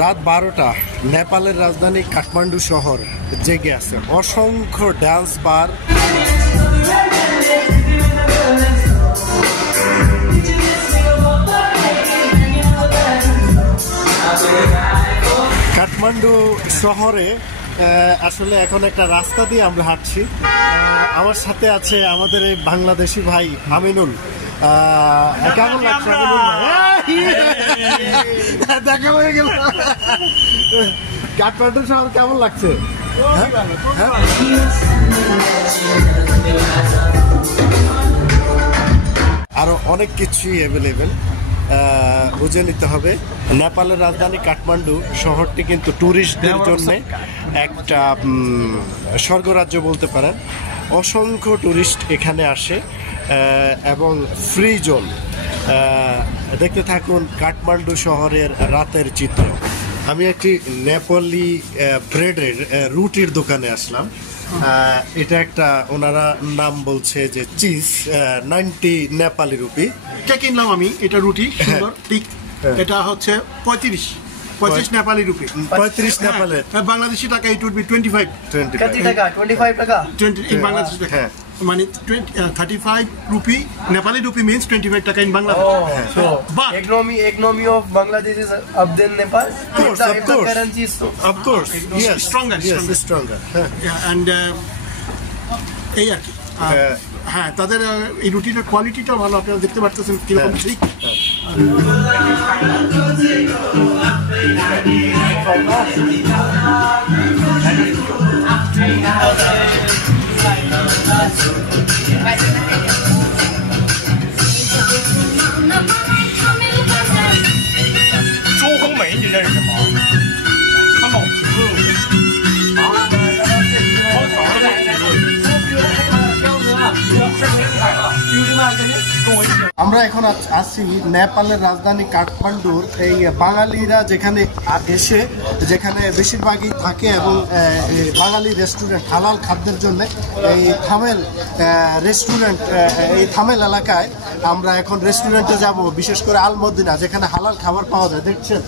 রাত 12টা নেপালের রাজধানী কাঠমান্ডু শহর জেগে আছে। অসংখ্য ডান্স বার, কাঠমান্ডু শহরে আসলে এখন একটা রাস্তা দিয়ে আমরা হাঁটছি। আমার সাথে আছে আমাদের এই বাংলাদেশি ভাই আমিনুল। কেমন লাগছে আমিনুল ভাই? দেখা হয়ে গেল। কাঠমান্ডু শহর কেমন লাগছে? আরো অনেক কিছুই অ্যাভেলেবেল, বুঝে নিতে হবে। নেপালের রাজধানী কাঠমান্ডু শহরটি কিন্তু ট্যুরিস্টদের জন্য একটা স্বর্গরাজ্য বলতে পারেন। অসংখ্য ট্যুরিস্ট এখানে আসে এবং ফ্রি জোন। দেখতে থাকুন কাঠমান্ডু শহরের রাতের চিত্র। আমি একটি নেপালি ব্রেডের রুটির দোকানে আসলাম। এটা একটা ওনারা নাম বলছে যে চিজ 90 নেপালি রুপি। এটা কিনলাম আমি, এটা রুটি সুন্দর ঠিক। এটা হচ্ছে 35 নেপালি রুপি। 35 নেপালের বাংলাদেশি টাকা ইট উড বি 25 টাকা 20 in বাংলাদেশি টাকা মানে 35 rupee Nepali rupee means 25 taka in Bangladesh. So but economy of Bangladesh is up than Nepal. Of course. Currency is so Of course, yes, stronger. Yeah. And এই আর কি। হ্যাঁ, তাদের এই রুটিটার কোয়ালিটিটা ভালো, আপনারা দেখতে পারতেছেন কিরকম ঠিক। আমরা এখন আসছি নেপালের রাজধানী কাঠমান্ডুর এই বাঙালিরা যেখানে এসে যেখানে বেশিরভাগই থাকে এবং বাঙালি রেস্টুরেন্ট হালাল খাদ্যের জন্য এই থামেল রেস্টুরেন্ট, এই থামেল এলাকায় আমরা এখন রেস্টুরেন্টে যাব, বিশেষ করে আলমদিনা যেখানে হালাল খাবার পাওয়া যায়। দেখছেন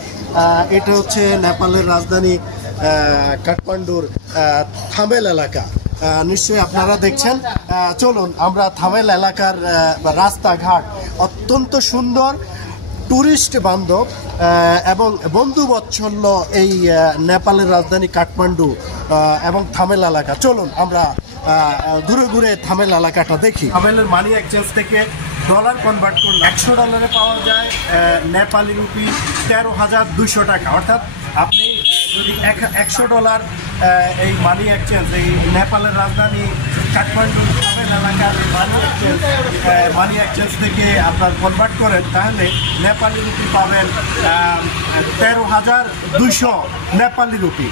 এটা হচ্ছে নেপালের রাজধানী কাঠমান্ডুর থামেল এলাকা। নিশ্চয়ই আপনারা দেখছেন। চলুন আমরা থামেল এলাকার রাস্তাঘাট অত্যন্ত সুন্দর, টুরিস্ট বান্ধব এবং বন্ধুবৎসল্য এই নেপালের রাজধানী কাঠমান্ডু এবং থামেল এলাকা। চলুন আমরা ঘুরে ঘুরে থামেল এলাকাটা দেখি। থামেলের মানি এক্সচেঞ্জ থেকে ডলার কনভার্ট করলে $100 পাওয়া যায় নেপালি রুপি 13,200 টাকা। অর্থাৎ আপনি যদি $100 এই মানি এক্সচেঞ্জ এই নেপালের রাজধানী কাঠমান্ডু থামেল এলাকার মানি এক্সচেঞ্জ থেকে আপনার কনভার্ট করেন, তাহলে নেপালি রুপি পাবেন 13,200 নেপালি রুপি।